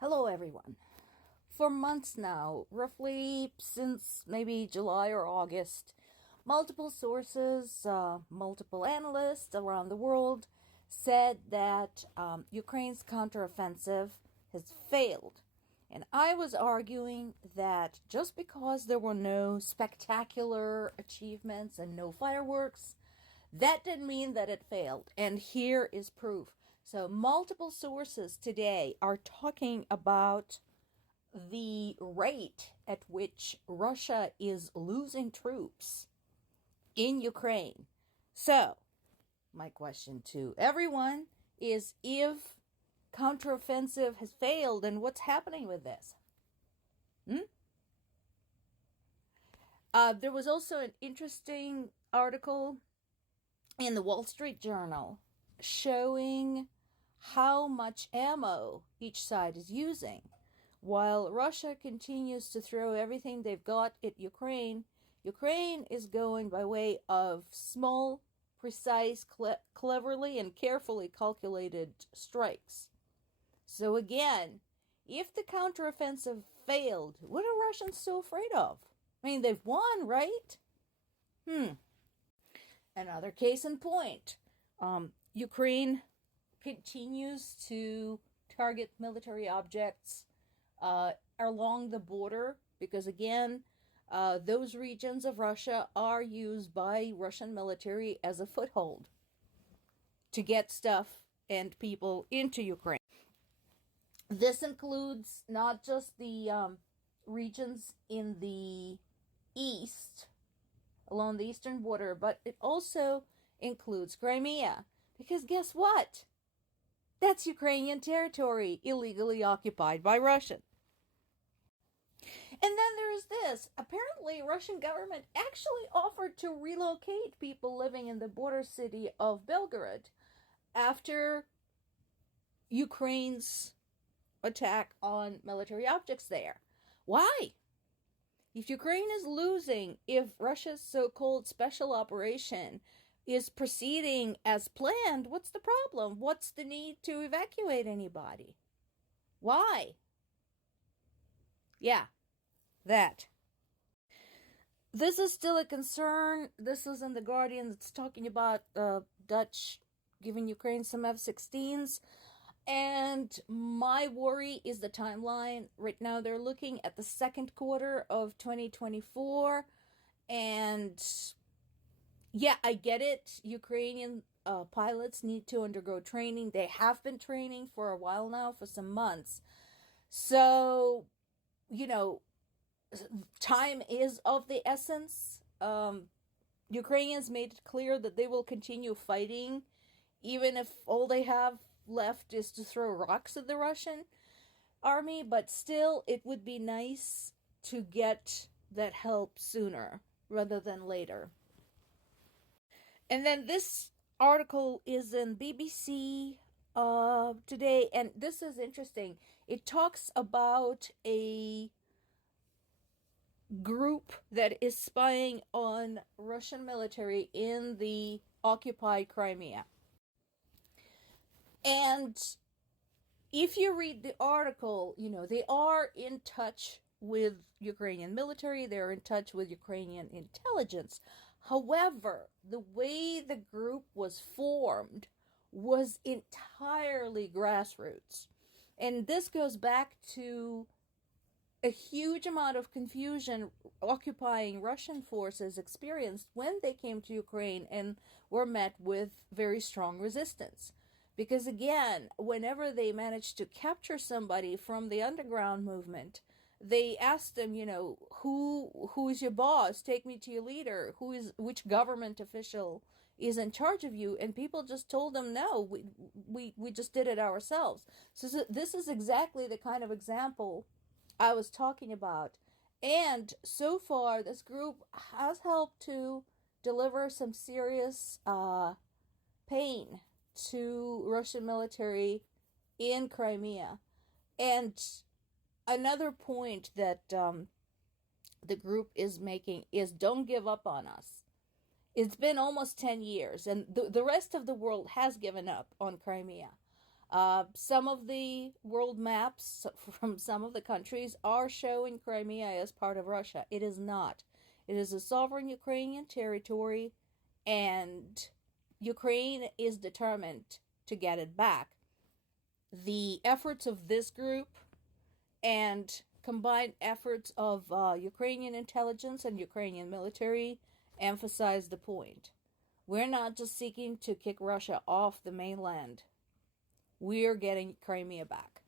Hello, everyone. For months now, roughly since maybe July or August, multiple sources, multiple analysts around the world said that Ukraine's counteroffensive has failed. And I was arguing that just because there were no spectacular achievements and no fireworks, that didn't mean that it failed. And here is proof. So, multiple sources today are talking about the rate at which Russia is losing troops in Ukraine. So, my question to everyone is, if counteroffensive has failed, then what's happening with this? There was also an interesting article in the Wall Street Journal showing how much ammo each side is using. While Russia continues to throw everything they've got at Ukraine, Ukraine is going by way of small, precise, cleverly and carefully calculated strikes. So again, if the counteroffensive failed, what are Russians so afraid of? I mean, they've won, right? Another case in point. Ukraine continues to target military objects along the border because, again, those regions of Russia are used by Russian military as a foothold to get stuff and people into Ukraine. This includes not just the regions in the east, along the eastern border, but it also includes Crimea. Because guess what? That's Ukrainian territory illegally occupied by Russia. And then there's this. Apparently, Russian government actually offered to relocate people living in the border city of Belgorod after Ukraine's attack on military objects there. Why? If Ukraine is losing, if Russia's so-called special operation is proceeding as planned, what's the problem? What's the need to evacuate anybody? Why? Yeah, that. This is still a concern. This is in The Guardian. It's talking about Dutch giving Ukraine some F-16s. And my worry is the timeline. Right now, they're looking at the second quarter of 2024. And yeah, I get it. Ukrainian pilots need to undergo training. They have been training for a while now, for some months. So, time is of the essence. Ukrainians made it clear that they will continue fighting, even if all they have left is to throw rocks at the Russian army. But still, it would be nice to get that help sooner rather than later. And then this article is in BBC today, and this is interesting. It talks about a group that is spying on Russian military in the occupied Crimea. And if you read the article, they are in touch with Ukrainian military, they're in touch with Ukrainian intelligence. However, the way the group was formed was entirely grassroots. And this goes back to a huge amount of confusion occupying Russian forces experienced when they came to Ukraine and were met with very strong resistance. Because again, whenever they managed to capture somebody from the underground movement, they asked them, who is your boss? Take me to your leader. Which government official is in charge of you? And people just told them, no, we just did it ourselves. So this is exactly the kind of example I was talking about. And so far, this group has helped to deliver some serious pain to Russian military in Crimea. And another point that the group is making is, don't give up on us. It's been almost 10 years, and the rest of the world has given up on Crimea. Some of the world maps from some of the countries are showing Crimea as part of Russia. It is not. It is a sovereign Ukrainian territory, and Ukraine is determined to get it back. The efforts of this group and combined efforts of Ukrainian intelligence and Ukrainian military emphasize the point. We're not just seeking to kick Russia off the mainland. We're getting Crimea back.